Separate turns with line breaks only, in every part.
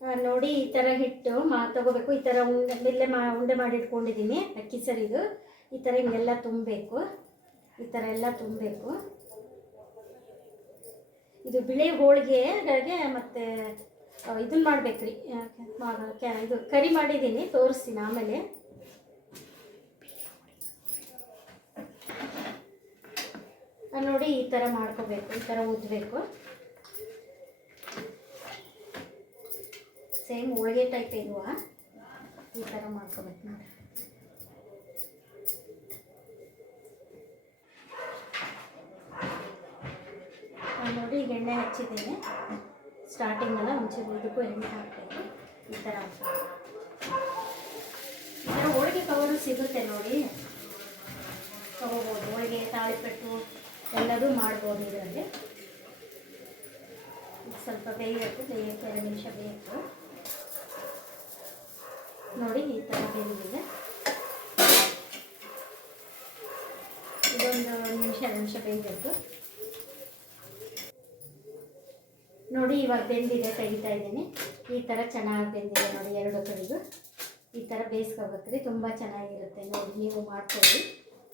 ನೋಡಿ, ಈ ಥರ ಹಿಟ್ಟು ಮಾ, ತಗೋಬೇಕು. ಈ ಥರ ಉಂಡೆ ಮಾ, ಉಂಡೆ ಮಾಡಿ ಇಟ್ಕೊಂಡಿದ್ದೀನಿ, ಅಕ್ಕಿ ಸರಿದು. ಈ ಥರ ಹಿಂಗೆಲ್ಲ ತುಂಬಬೇಕು. ಈ ಥರ ಎಲ್ಲ ತುಂಬಬೇಕು. ಇದು ಬಿಳಿ ಹೋಳಿಗೆಗೆ ಮತ್ತು ಇದನ್ನ ಮಾಡ್ಬೇಕ್ರಿ. ಇದು ಕರಿ ಮಾಡಿದ್ದೀನಿ, ತೋರಿಸ್ತೀನಿ ಆಮೇಲೆ. ನೋಡಿ, ಈ ಥರ ಮಾಡ್ಕೋಬೇಕು, ಈ ಥರ ಉದ್ದಬೇಕು ಸೇಮ್ ಹೋಳಿಗೆ ಟೈಪ್ ಇಲ್ವಾ? ಈ ಥರ ಮಾಡ್ಕೋಬೇಕು ನೋಡಿ. ನೋಡಿ ಈಗ ಎಣ್ಣೆ ಹಚ್ಚಿದ್ದೀನಿ. ಸ್ಟಾರ್ಟಿಂಗೆಲ್ಲ ಮುಂಚೆ ಇದಕ್ಕೂ ಎಣ್ಣೆ ಹಾಕಬೇಕು. ಈ ಥರ. ಈ ಥರ ಹೋಳಿಗೆ ಕವರು ಸಿಗುತ್ತೆ ನೋಡಿ. ತಗೋಬೋದು. ಹೋಳಿಗೆ, ತಾಳಿಪೆಟ್ಟು ಎಲ್ಲದೂ ಮಾಡ್ಬೋದು ಇದರಲ್ಲಿ. ಸ್ವಲ್ಪ ಬೇಯಬೇಕು, ಬೇಯಕ್ಕೆ ಎರಡು ನಿಮಿಷ ಬೇಕು ನೋಡಿ, ಈ ಥರ ಬೆಂದಿದೆ. ಇದೊಂದು ಒಂದು ನಿಮಿಷ, ಎರಡು ನಿಮಿಷ ಬೇಯಬೇಕು. ನೋಡಿ, ಇವಾಗ ಬೆಂದಿದೆ, ತೆಗಿತಾ ಇದ್ದೀನಿ. ಈ ಥರ ಚೆನ್ನಾಗಿ ಬೆಂದಿದೆ ನೋಡಿ, ಎರಡು ಕಡೆಗೂ. ಈ ಥರ ಬೇಯಿಸ್ಕೋಬೇಕ್ರಿ, ತುಂಬ ಚೆನ್ನಾಗಿರುತ್ತೆ. ನೋಡಿ, ನೀವು ಮಾಡ್ಕೊಳ್ಳಿ.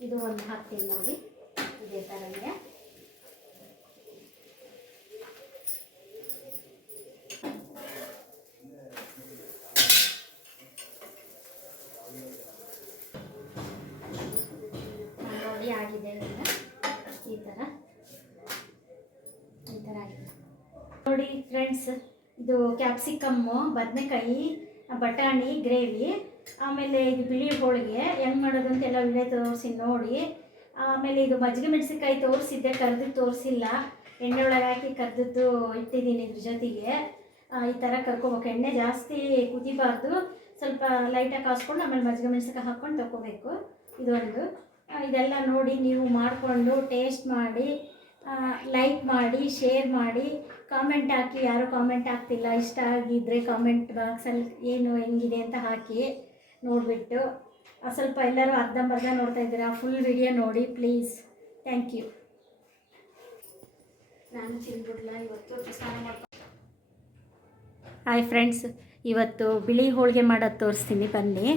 ಇದು ಒಂದು ಹಾಕ್ತೀನಿ ನೋಡಿ, ಇದೇ ಥರನೇ ನೋಡಿ ಆಗಿದೆ ಈಗ ಈ ಥರ ಈ ಥರ ಆಗಿದೆ ನೋಡಿ ಫ್ರೆಂಡ್ಸ್ ಇದು ಕ್ಯಾಪ್ಸಿಕಮ್ಮು ಬದನೆಕಾಯಿ, ಬಟಾಣಿ ಗ್ರೇವಿ ಆಮೇಲೆ ಇದು ಬಿಳಿ ಹೋಳಿಗೆ ಹೆಂಗೆ ಮಾಡೋದು ಅಂತೆಲ್ಲ ವಿಡಿಯೋ ತೋರಿಸಿ ನೋಡಿ. ಆಮೇಲೆ ಇದು ಮಜ್ಜಿಗೆ ಮೆಣಸಿನ್ಕಾಯಿ ತೋರಿಸಿದ್ದೆ, ಕರೆದು ತೋರಿಸಿಲ್ಲ. ಎಣ್ಣೆ ಒಳಗೆ ಹಾಕಿ ಕರೆದದ್ದು ಇಟ್ಟಿದ್ದೀನಿ ಇದ್ರ ಜೊತೆಗೆ. ಈ ಥರ ಕರ್ಕೋಬೇಕು. ಎಣ್ಣೆ ಜಾಸ್ತಿ ಕುದಿಬಾರ್ದು. ಸ್ವಲ್ಪ ಲೈಟಾಗಿ ಕಾಸ್ಕೊಂಡು ಆಮೇಲೆ ಮಜ್ಜಿಗೆ ಮೆಣಸಿನ್ಕಾಯಿ ಹಾಕ್ಕೊಂಡು ತಗೋಬೇಕು ಇದೊಂದು ಇದೆಲ್ಲ ನೋಡಿ ನೀವು ಮಾಡಿಕೊಂಡು ಟೇಸ್ಟ್ ಮಾಡಿ. ಲೈಕ್ ಮಾಡಿ ಶೇರ್ ಮಾಡಿ ಕಾಮೆಂಟ್ ಹಾಕಿ ಯಾರು ಕಾಮೆಂಟ್ ಹಾಕ್ತಿಲ್ಲ ಇಷ್ಟ ಆಗಿದ್ದರೆ ಕಾಮೆಂಟ್ ಬಾಕ್ಸಲ್ಲಿ ಏನು ಹೆಂಗಿದೆ ಅಂತ ಹಾಕಿ ನೋಡಿಬಿಟ್ಟು. ಸ್ವಲ್ಪ ಎಲ್ಲರೂ ಅರ್ಧಂಬರ್ಧ ನೋಡ್ತಾ ಇದ್ದೀರಾ ಫುಲ್ ವಿಡಿಯೋ ನೋಡಿ ಪ್ಲೀಸ್ ಥ್ಯಾಂಕ್ ಯು ನಾನು ಇವತ್ತು ಸ್ನಾನ ಮಾಡ್ಕೊ ಹಾಯ್ ಫ್ರೆಂಡ್ಸ್ ಇವತ್ತು ಬಿಳಿ ಹೋಳಿಗೆ ಮಾಡೋದು ತೋರಿಸ್ತೀನಿ ಬನ್ನಿ.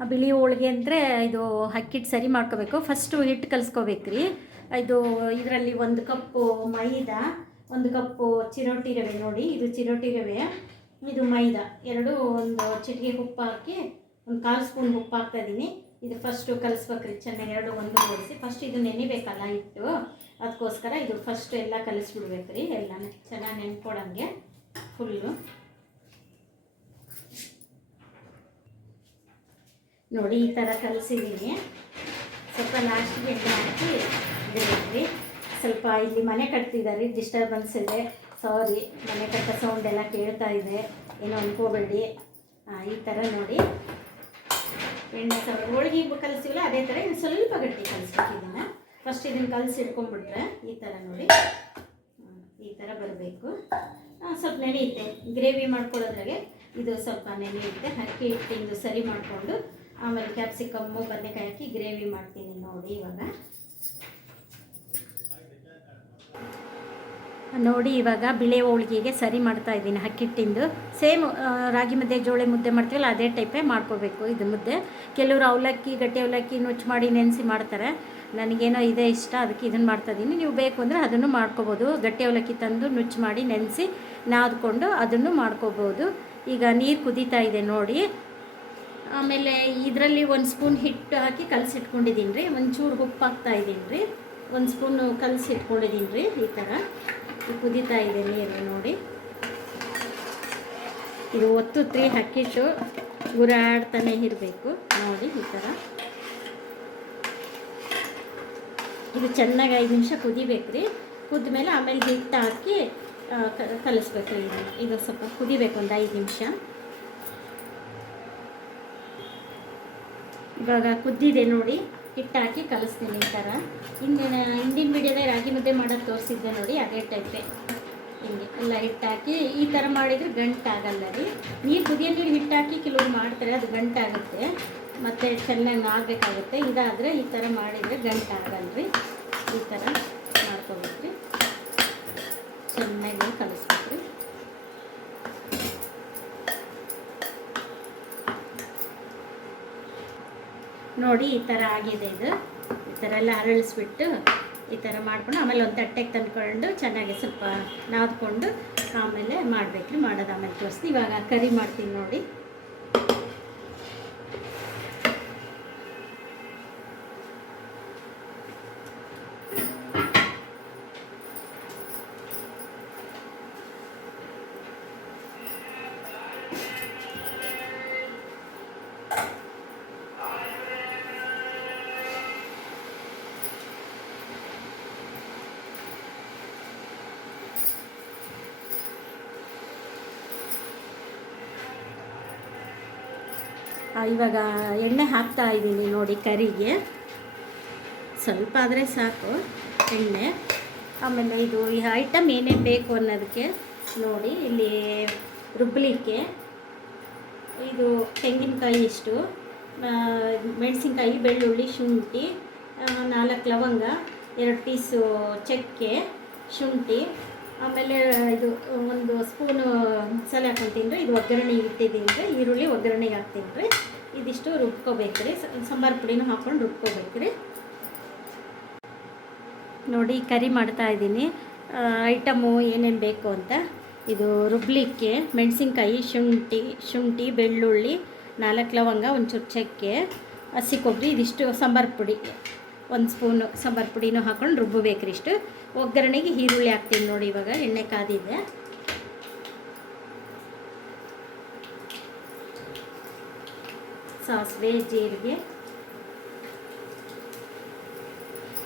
ಆ ಬಿಳಿ ಹೋಳಿಗೆ ಅಂದರೆ ಇದು ಅಕ್ಕಿಟ್ಟು ಸರಿ ಮಾಡ್ಕೋಬೇಕು. ಫಸ್ಟು ಹಿಟ್ಟು ಕಲಿಸ್ಕೋಬೇಕ್ರಿ. ಇದು ಇದರಲ್ಲಿ ಒಂದು ಕಪ್ಪು ಮೈದಾ, ಒಂದು ಕಪ್ಪು ಚಿರೋಟಿ ರವೆ ನೋಡಿ, ಇದು ಚಿರೋಟಿ ರವೆ, ಇದು ಮೈದಾ. ಎರಡು ಒಂದು ಚಿಟಿಗೆ ಉಪ್ಪು ಹಾಕಿ, ಒಂದು ಕಾಲು ಸ್ಪೂನ್ ಉಪ್ಪು ಹಾಕ್ತಾ ಇದ್ದೀನಿ ಇದು ಫಸ್ಟು ಕಲಿಸ್ಬೇಕ್ರಿ ಚೆನ್ನಾಗಿ ಎರಡು, ಒಂದು ಓಡಿಸಿ ಫಸ್ಟ್ ಇದು ನೆನಿಬೇಕಲ್ಲ ಹಿಟ್ಟು? ಅದಕ್ಕೋಸ್ಕರ ಇದು ಫಸ್ಟ್ ಎಲ್ಲ ಕಲಿಸ್ಬಿಡ್ಬೇಕ್ರಿ ಎಲ್ಲ ಚೆನ್ನಾಗಿ ನೆನ್ಕೊಡಂಗೆ ಫುಲ್ಲು ನೋಡಿ, ಈ ಥರ ಕಲಿಸಿದ್ದೀನಿ ಸ್ವಲ್ಪ ಲಾಸ್ಟಿಗೆ ಹಾಕಿ ಇಡಬೇಕ್ರಿ ಸ್ವಲ್ಪ ಇಲ್ಲಿ ಮನೆ ಕಟ್ತಿದ್ದಾರೆ ಡಿಸ್ಟರ್ಬೆನ್ಸ್ ಇದೆ. ಸಾರಿ ಮನೆ ಕಟ್ಟ ಸೌಂಡ್ ಎಲ್ಲ ಕೇಳ್ತಾ ಇದೆ. ಏನು ಅನ್ಕೋಬೇಡಿ. ಈ ಥರ ನೋಡಿ. ಎಣ್ಣೆ ಸಾರು ಹೋಳಿಗೆ ಕಲಿಸಿಲ್ಲ ಅದೇ ಥರ ಇನ್ನು ಸ್ವಲ್ಪ ಗಟ್ಟಿ ಕಲಿಸ್ಬೇಕು ಇದನ್ನು ಫಸ್ಟ್ ಇದನ್ನು ಕಲಸಿ ಇಟ್ಕೊಂಡ್ಬಿಟ್ರೆ ಈ ಥರ ನೋಡಿ. ಈ ಥರ ಬರಬೇಕು. ಸ್ವಲ್ಪ ನೆನೆಯುತ್ತೆ ಗ್ರೇವಿ ಮಾಡ್ಕೊಳ್ಳೋದ್ರಾಗೆ ಇದು ಸ್ವಲ್ಪ ನೆನೆಯುತ್ತೆ ಅಕ್ಕಿ ಹಿಟ್ಟಿಂದು ಸರಿ ಮಾಡಿಕೊಂಡು ಆಮೇಲೆ ಕ್ಯಾಪ್ಸಿಕಮ್ಮು ಬದನೆಕಾಯಿ ಹಾಕಿ ಗ್ರೇವಿ ಮಾಡ್ತೀನಿ ನೋಡಿ ಇವಾಗ. ನೋಡಿ ಇವಾಗ ಬಿಳೆ ಹೋಳಿಗೆಗೆ ಸರಿ ಮಾಡ್ತಾ ಇದ್ದೀನಿ, ಹಕ್ಕಿಟ್ಟಿಂದು. ಸೇಮ್ ರಾಗಿ ಮುದ್ದೆ, ಜೋಳೆ ಮುದ್ದೆ ಮಾಡ್ತೀವಲ್ಲ, ಅದೇ ಟೈಪೇ ಮಾಡ್ಕೋಬೇಕು ಇದು ಮುದ್ದೆ. ಕೆಲವರು ಅವಲಕ್ಕಿ, ಗಟ್ಟಿ ಅವಲಕ್ಕಿ, ನುಚ್ಚು ಮಾಡಿ ನೆನೆಸಿ ಮಾಡ್ತಾರೆ. ನನಗೇನೋ ಇದೇ ಇಷ್ಟ, ಅದಕ್ಕೆ ಇದನ್ನು ಮಾಡ್ತಾ ಇದ್ದೀನಿ. ನೀವು ಬೇಕು ಅಂದರೆ ಅದನ್ನು ಮಾಡ್ಕೋಬೋದು. ಗಟ್ಟಿ ಅವಲಕ್ಕಿ ತಂದು ನುಚ್ಚು ಮಾಡಿ ನೆನೆಸಿ ನಾದ್ಕೊಂಡು ಅದನ್ನು ಮಾಡ್ಕೋಬೋದು. ಈಗ ನೀರು ಕುದೀತಾ ಇದೆ ನೋಡಿ. ಆಮೇಲೆ ಇದರಲ್ಲಿ ಒಂದು ಸ್ಪೂನ್ ಹಿಟ್ಟು ಹಾಕಿ ಕಲಸಿಟ್ಕೊಂಡಿದ್ದೀನಿ ರೀ. ಒಂಚೂರು ಉಪ್ಪು ಹಾಕ್ತಾ ಇದ್ದೀನಿ ರೀ. ಒಂದು ಸ್ಪೂನು ಕಲಸಿಟ್ಕೊಂಡಿದ್ದೀನಿ ರೀ ಈ ಥರ ಕುದೀತಾ ಇದೆ ನೀರು ನೋಡಿ. ಇದು ಒತ್ತು ತ್ರೀ ಹಾಕಿಟ್ಟು ಗುರಾಡ್ತಾನೆ ಇರಬೇಕು. ನೋಡಿ ಈ ಥರ ಇದು ಚೆನ್ನಾಗಿ ಐದು ನಿಮಿಷ ಕುದಿಬೇಕು ರೀ ಕುದ್ಮೇಲೆ ಆಮೇಲೆ ಹಿಟ್ಟು ಹಾಕಿ ಕಲಿಸ್ಬೇಕು ಇದು ಇದು ಸ್ವಲ್ಪ ಕುದಿಬೇಕು ಒಂದು ಐದು ನಿಮಿಷ. ಇವಾಗ ಕುದ್ದಿದೆ ನೋಡಿ. ಹಿಟ್ಟು ಹಾಕಿ ಕಲಿಸ್ತೀನಿ ಈ ಥರ. ಹಿಂದಿನ ಹಿಂದಿನ ವಿಡಿಯೋದಾಗ ರಾಗಿ ಮುದ್ದೆ ಮಾಡೋದು ತೋರಿಸಿದ್ದೆ ನೋಡಿ, ಅದೇ ಟೈಪೇ ಹಿಂಗೆ ಎಲ್ಲ ಹಿಟ್ಟಾಕಿ, ಈ ಥರ ಮಾಡಿದರೆ ಗಂಟಾಗಲ್ಲ ರೀ. ನೀರು ಕುದಿಯೋ ನೀರು ಹಿಟ್ಟಾಕಿ ಕೆಲವ್ರು ಮಾಡ್ತಾರೆ, ಅದು ಗಂಟಾಗುತ್ತೆ. ಮತ್ತು ಚೆನ್ನಾಗಿ ಆಗಬೇಕಾಗುತ್ತೆ. ಇದಾದರೆ ಈ ಥರ ಮಾಡಿದರೆ ಗಂಟಾಗಲ್ಲ ರೀ. ಈ ಥರ ಮಾಡ್ಕೋಬೇಕು ರೀ ಚೆನ್ನಾಗಿ ಕಲಿಸ್ಬೇಕು ರೀ ನೋಡಿ ಈ ಥರ ಆಗಿದೆ ಇದು. ಈ ಥರ ಎಲ್ಲ ಅರಳಿಸ್ಬಿಟ್ಟು ಈ ಥರ ಮಾಡ್ಕೊಂಡು ಆಮೇಲೆ ಒಂದು ತಟ್ಟೆಗೆ ತಂದ್ಕೊಂಡು ಚೆನ್ನಾಗಿ ಸ್ವಲ್ಪ ನಾದ್ಕೊಂಡು ಆಮೇಲೆ ಮಾಡಬೇಕ್ರಿ ಮಾಡೋದು ಆಮೇಲೆ ತೋರಿಸ್ತೀನಿ. ಇವಾಗ ಕರಿ ಮಾಡ್ತೀನಿ ನೋಡಿ. ಇವಾಗ ಎಣ್ಣೆ ಹಾಕ್ತಾ ಇದ್ದೀನಿ ನೋಡಿ ಕರಿಗೆ. ಸ್ವಲ್ಪ ಆದರೆ ಸಾಕು ಎಣ್ಣೆ. ಆಮೇಲೆ ಇದು ಈ ಐಟಮ್ ಏನೇನು ಬೇಕು ಅನ್ನೋದಕ್ಕೆ ನೋಡಿ ಇಲ್ಲಿ ರುಬ್ಬಲಿಕ್ಕೆ ಇದು ತೆಂಗಿನಕಾಯಿ ಇಷ್ಟು ಮೆಣಸಿನ್ಕಾಯಿ, ಬೆಳ್ಳುಳ್ಳಿ, ಶುಂಠಿ ನಾಲ್ಕು ಲವಂಗ, ಎರಡು ಪೀಸು ಚಕ್ಕೆ, ಶುಂಠಿ ಆಮೇಲೆ ಇದು, ಒಂದು ಸ್ಪೂನು ಮಸಾಲೆ ಹಾಕೊಂತೀನಿ ರೀ ಇದು ಒಗ್ಗರಣೆ ಇಟ್ಟಿದ್ದೀನಿ ರೀ ಈರುಳ್ಳಿ ಒಗ್ಗರಣೆ ಹಾಕ್ತೀನಿ ರೀ ಇದಿಷ್ಟು ರುಬ್ಕೋಬೇಕು ರೀ ಸಾಂಬಾರು ಪುಡಿನೂ ಹಾಕ್ಕೊಂಡು ರುಬ್ಕೋಬೇಕು ರೀ ನೋಡಿ, ಕರಿ ಮಾಡ್ತಾ ಇದ್ದೀನಿ. ಐಟಮು ಏನೇನು ಬೇಕು ಅಂತ. ಇದು ರುಬ್ಲಿಕ್ಕೆ ಮೆಣಸಿನ್ಕಾಯಿ, ಶುಂಠಿ ಶುಂಠಿ, ಬೆಳ್ಳುಳ್ಳಿ, ನಾಲ್ಕು ಲವಂಗ, ಒಂಚೂರು ಚಕ್ಕೆ, ಹಸಿ ಕೊಬ್ಬರಿ, ಇದಿಷ್ಟು ಸಾಂಬಾರು ಪುಡಿ. ಒಂದು ಸ್ಪೂನು ಸಾಂಬಾರು ಪುಡಿನೂ ರುಬ್ಬಬೇಕು ರೀ ಇಷ್ಟು. ಒಗ್ಗರಣೆಗೆ ಈರುಳ್ಳಿ ಹಾಕ್ತೀನಿ ನೋಡಿ ಇವಾಗ, ಎಣ್ಣೆ ಕಾದಿದೆ. ಸಾಸಿವೆ, ಜೀರಿಗೆ.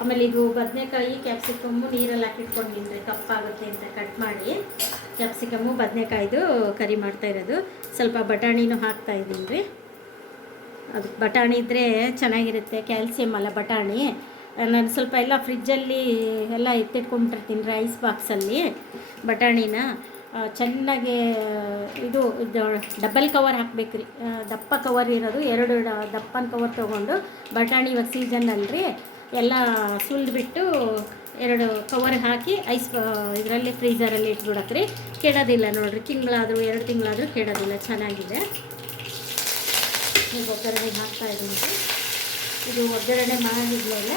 ಆಮೇಲೆ ಇದು ಬದನೆಕಾಯಿ ಕ್ಯಾಪ್ಸಿಕಮ್ಮು ನೀರಲ್ಲಿ ಹಾಕಿಟ್ಕೊಂಡಿದ್ರೆ ಕಪ್ಪಾಗುತ್ತೆ ಅಂತ ಕಟ್ ಮಾಡಿ ಕ್ಯಾಪ್ಸಿಕಮ್ಮು ಬದನೆಕಾಯ್ದು ಕರಿ ಮಾಡ್ತಾ ಇರೋದು. ಸ್ವಲ್ಪ ಬಟಾಣಿನೂ ಹಾಕ್ತಾ ಇದ್ದೀನಿ ರೀ ಅದು ಬಟಾಣಿ ಇದ್ದರೆ ಚೆನ್ನಾಗಿರುತ್ತೆ ಕ್ಯಾಲ್ಸಿಯಮ್ ಅಲ್ಲ ಬಟಾಣಿ. ನಾನು ಸ್ವಲ್ಪ ಎಲ್ಲ ಫ್ರಿಜ್ಜಲ್ಲಿ ಎಲ್ಲ ಎತ್ತಿಟ್ಕೊಂಡಿರ್ತೀನಿ ರೈಸ್ ಬಾಕ್ಸಲ್ಲಿ ಬಟಾಣಿನ. ಚೆನ್ನಾಗಿ ಇದು ಡಬಲ್ ಕವರ್ ಹಾಕ್ಬೇಕ್ರಿ. ಆ, ದಪ್ಪ ಕವರ್ ಇರೋದು ಎರಡು ದಪ್ಪನ ಕವರ್ ತೊಗೊಂಡು ಬಟಾಣಿ ಇವಾಗ ಸೀಸನ್ ಅಲ್ರಿ ಎಲ್ಲ ಸುಲಿದ್ಬಿಟ್ಟು ಎರಡು ಕವರ್ ಹಾಕಿ ಐಸ್ ಇದರಲ್ಲಿ ಫ್ರೀಝರಲ್ಲಿ ಇಟ್ಬಿಡಕ್ರಿ. ಕೆಡೋದಿಲ್ಲ ನೋಡ್ರಿ ತಿಂಗಳಾದರೂ ಎರಡು ತಿಂಗಳಾದರೂ ಕೆಡೋದಿಲ್ಲ ಚೆನ್ನಾಗಿದೆ. ಈಗ ಒಗ್ಗರಣೆ ಹಾಕ್ತಾ ಇದ್ದೀನಿ. ಇದು ಒಗ್ಗರಣೆ ಮಾಡಿದ್ಮೇಲೆ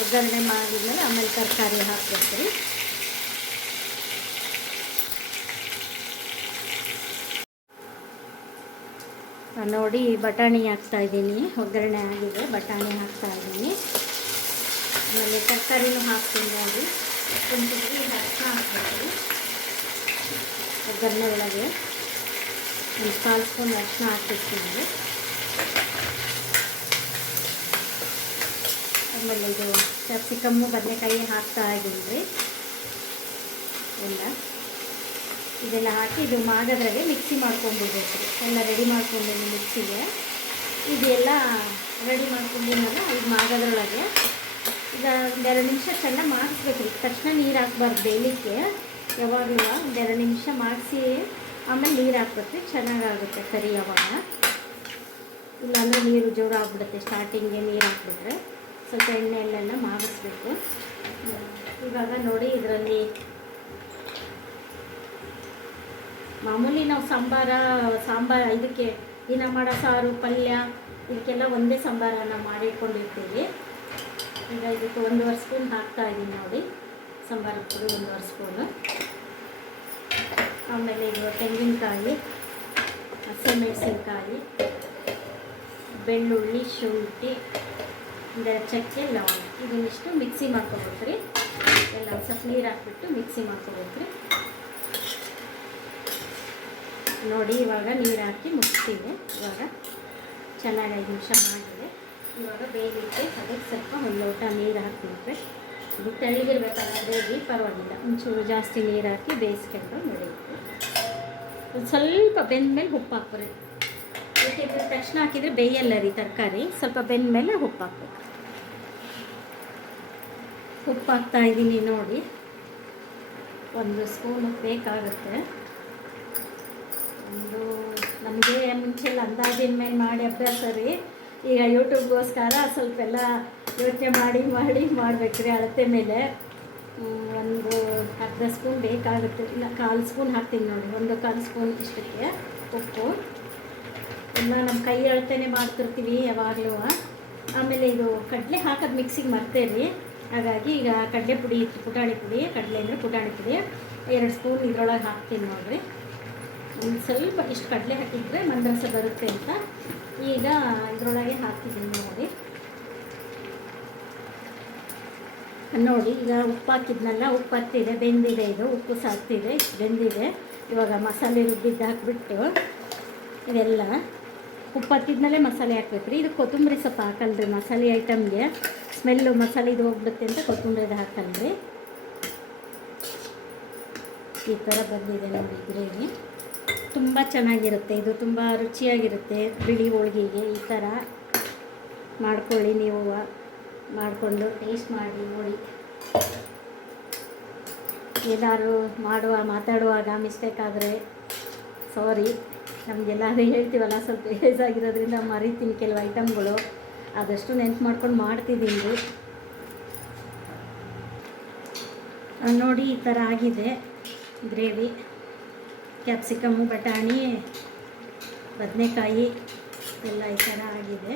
ಒಗ್ಗರಣೆ ಮಾಡಿದ್ಮೇಲೆ ಆಮೇಲೆ ತರಕಾರಿ ಹಾಕ್ಬೇಕು ನೋಡಿ ಬಟಾಣಿ ಹಾಕ್ತಾ ಇದ್ದೀನಿ. ಒಗ್ಗರಣೆ ಆಗಿದೆ, ಬಟಾಣಿ ಹಾಕ್ತಾ ಇದ್ದೀನಿ. ಆಮೇಲೆ ತರಕಾರಿನೂ ಹಾಕ್ತೀನಿ ನೋಡಿ. ಒಂಚೂರು ಅರ್ಶಿನ ಹಾಕಬೇಕು ಒಗ್ಗರಣೆ ಒಳಗೆ ಒಂದು ಕಾಲು ಸ್ಪೂನ್ ಅರಿಶಿನ ಹಾಕಿರ್ತೀನಿ ಆಮೇಲೆ ಇದು ಕ್ಯಾಪ್ಸಿಕಮ್ಮು ಬದನೆಕಾಯಿ ಹಾಕ್ತಾ ಇದ್ದೀನಿ. ರೀ ಎಲ್ಲ. ಇದೆಲ್ಲ ಹಾಕಿ ಇದು ಮಾಡೋದ್ರಾಗೆ ಮಿಕ್ಸಿ ಮಾಡ್ಕೊಂಡ್ಬಿಡ್ಬೇಕು. ಎಲ್ಲ ರೆಡಿ ಮಾಡ್ಕೊಂಡಿದ್ದೀನಿ ಮಿಕ್ಸಿಗೆ. ಇದೆಲ್ಲ ರೆಡಿ ಮಾಡ್ಕೊಂಡಿದ್ದಾಗ ಇದು ಮಾಡೋದ್ರೊಳಗೆ ಈಗ ಒಂದೆರಡು ನಿಮಿಷ ಚೆನ್ನಾಗಿ ಮಾಡಿಸ್ಬೇಕು. ರೀ ತಕ್ಷಣ ನೀರು ಹಾಕ್ಬಾರ್ದು ಬೇಯಲಿಕ್ಕೆ ಯಾವಾಗಲೂ ಒಂದೆರಡು ನಿಮಿಷ ಮಾಡಿಸಿ, ಆಮೇಲೆ ನೀರು ಹಾಕ್ಬೇಕು. ಚೆನ್ನಾಗಾಗುತ್ತೆ ಕರಿ ಯಾವಾಗ. ಇಲ್ಲಾಂದರೆ ನೀರು ಜೋರು ಆಗ್ಬಿಡುತ್ತೆ ನೀರು ಹಾಕ್ಬಿಟ್ರೆ. ಸ್ವಲ್ಪ ಎಣ್ಣೆಯಲ್ಲೆಲ್ಲ ಮಾಡಿಸ್ಬೇಕು ಇವಾಗ ನೋಡಿ ಇದರಲ್ಲಿ ಮಾಮೂಲಿ ನಾವು ಸಾಂಬಾರ ಸಾಂಬಾರ ಇದಕ್ಕೆ ದಿನ ಮಾಡೋ ಸಾರು, ಪಲ್ಯ, ಇದಕ್ಕೆಲ್ಲ ಒಂದೇ ಸಾಂಬಾರನ್ನು ಮಾಡಿಟ್ಕೊಂಡಿರ್ತೀವಿ. ಈಗ ಇದಕ್ಕೆ ಒಂದೂವರೆ ಸ್ಪೂನ್ ಹಾಕ್ತಾ ಇದ್ದೀನಿ ನೋಡಿ. ಸಾಂಬಾರ ಪುಡಿ ಒಂದೂವರೆ ಸ್ಪೂನು. ಆಮೇಲೆ ಇದು ತೆಂಗಿನಕಾಯಿ, ಹಸಿಮೆಣಸಿನ್ಕಾಯಿ, ಬೆಳ್ಳುಳ್ಳಿ, ಶುಂಠಿ ಒಂದೆರಡು ಚಕ್ಕೆ ಲವಂಗ ಇದನ್ನಿಷ್ಟು ಮಿಕ್ಸಿ ಮಾಡ್ಕೊಬೇಕ್ರಿ ಎಲ್ಲ ಸ್ವಲ್ಪ ನೀರು ಹಾಕ್ಬಿಟ್ಟು ಮಿಕ್ಸಿ ಮಾಡ್ಕೊಬೇಕ್ರಿ ನೋಡಿ, ಇವಾಗ ನೀರು ಹಾಕಿ ಮುಗಿಸ್ತೀವಿ ಇವಾಗ ಚೆನ್ನಾಗಿ ಐದು ನಿಮಿಷ ಮಾಡಿದೆ ಇವಾಗ ಬೇಯಲಿಕ್ಕೆ ಅದಕ್ಕೆ ಸ್ವಲ್ಪ ಒಂದು ಲೋಟ ನೀರು ಹಾಕ್ಬೇಕು ಇದು ತೆಳ್ಳಗಿರ್ಬೇಕಲ್ಲ ಬೇಗಿ ಪರವಾಗಿಲ್ಲ. ಒಂಚೂರು ಜಾಸ್ತಿ ನೀರು ಹಾಕಿ ಬೇಯಿಸ್ಕೊಂಡು ನೋಡಿ. ಒಂದು ಸ್ವಲ್ಪ ಬೆಂದಮೇಲೆ ಉಪ್ಪು ಹಾಕ್ಬಿಡಿ ಏಕೆಂದರೆ ತಕ್ಷಣ ಹಾಕಿದರೆ ಬೇಯಲ್ಲ ರೀ ತರಕಾರಿ. ಸ್ವಲ್ಪ ಬೆಂದಮೇಲೆ ಉಪ್ಪು ಹಾಕ್ಬೇಕು. ಉಪ್ಪು ಹಾಕ್ತಾ ಇದ್ದೀನಿ ನೋಡಿ. ಒಂದು ಸ್ಪೂನ್ ಬೇಕಾಗುತ್ತೆ. ಒಂದು ನಮಗೆ ಮುಂಚೆಲ್ಲ ಅಂದಾಜಿನ ಮೇಲೆ ಮಾಡಿ ಅಭ್ಯಾಸ ರೀ. ಈಗ ಯೂಟ್ಯೂಬ್ಗೋಸ್ಕರ ಸ್ವಲ್ಪ ಎಲ್ಲ ಯೋಚನೆ ಮಾಡಿ ಮಾಡಿ, ಮಾಡ್ಬೇಕ್ರಿ ಅಳತೆ ಮೇಲೆ. ಒಂದು ಅರ್ಧ ಸ್ಪೂನ್ ಬೇಕಾಗುತ್ತೆ. ಇಲ್ಲ, ಕಾಲು ಸ್ಪೂನ್ ಹಾಕ್ತೀನಿ ನೋಡಿ. ಒಂದು ಕಾಲು ಸ್ಪೂನ್ ಇಷ್ಟಕ್ಕೆ ಉಪ್ಪು. ಎಲ್ಲ ನಮ್ಮ ಕೈ ಅಳತೆನೇ ಮಾಡ್ತಿರ್ತೀವಿ ಯಾವಾಗಲೂ. ಆಮೇಲೆ ಇದು ಕಡಲೆ ಹಾಕೋದು ಮಿಕ್ಸಿಗೆ ಮರ್ತೇರಿ ಹಾಗಾಗಿ ಈಗ ಕಡಲೆ ಪುಡಿ ಇತ್ತು, ಪುಟಾಣಿ ಪುಡಿ, ಕಡಲೆ ಅಂದರೆ ಪುಟಾಣಿ ಪುಡಿ. ಎರಡು ಸ್ಪೂನ್ ಇದ್ರೊಳಗೆ ಹಾಕ್ತೀನಿ ನೋಡಿರಿ. ಒಂದು ಸ್ವಲ್ಪ ಇಷ್ಟು ಕಡಲೆ ಹಾಕಿದರೆ ಮಂದರಸ ಬರುತ್ತೆ ಅಂತ. ಈಗ ಇದರೊಳಗೆ ಹಾಕ್ತಿದ್ದೀನಿ ನೋಡಿ ನೋಡಿ, ಈಗ ಉಪ್ಪು ಹಾಕಿದ್ನಲ್ಲ, ಉಪ್ಪು ಹತ್ತಿದೆ, ಬೆಂದಿದೆ ಇದು. ಉಪ್ಪು ಸಾಕ್ತಿದೆ ಬೆಂದಿದೆ. ಇವಾಗ ಮಸಾಲೆ ರುಬ್ಬಿದ್ದು ಹಾಕ್ಬಿಟ್ಟು ಇದೆಲ್ಲ. ಉಪ್ಪು ಹತ್ತಿದ್ಮೇಲೆ ಮಸಾಲೆ ಹಾಕ್ಬೇಕು ರೀ ಇದು ಕೊತ್ತಂಬರಿ ಸೊಪ್ಪು ಹಾಕಲ್ರಿ ಮಸಾಲೆ ಐಟಮ್ಗೆ. ಸ್ಮೆಲ್ಲು ಮಸಾಲೆ ಇದು ಹೋಗ್ಬಿಡುತ್ತೆ ಅಂತ ಕೊತ್ತಂಬರಿ ಹಾಕಲ್ರಿ ಈ ಥರ ಬಂದಿದೆ ನೋಡಿ ಗ್ರೇವಿ. ತುಂಬ ಚೆನ್ನಾಗಿರುತ್ತೆ. ಇದು ತುಂಬ ರುಚಿಯಾಗಿರುತ್ತೆ ಬಿಳಿ ಹೋಳಿಗೆಗೆ. ಈ ಥರ ಮಾಡ್ಕೊಳ್ಳಿ ನೀವು. ಮಾಡಿಕೊಂಡು ಟೇಸ್ಟ್ ಮಾಡಿ ನೋಡಿ. ಏನಾದರೂ ಮಾಡುವ, ಮಾತಾಡುವಾಗ ಮಿಸ್ಟೇಕ್ ಆದರೆ ಸಾರಿ ನಮಗೆಲ್ಲಾದರೂ ಹೇಳ್ತೀವಲ್ಲ, ಸ್ವಲ್ಪ ಏಜ್ ಆಗಿರೋದ್ರಿಂದ ಮರಿತೀನಿ ಕೆಲವು ಐಟಮ್ಗಳು ಆದಷ್ಟು ನೆನ್ಪು ಮಾಡ್ಕೊಂಡು ಮಾಡ್ತಿದ್ದೀನಿ. ನೋಡಿ, ಈ ಥರ ಆಗಿದೆ. ಗ್ರೇವಿ ಕ್ಯಾಪ್ಸಿಕಮ್ಮು ಬಟಾಣಿ, ಬದನೆಕಾಯಿ, ಎಲ್ಲ ಈ ಥರ ಆಗಿದೆ.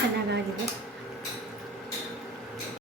ಚೆನ್ನಾಗಾಗಿದೆ.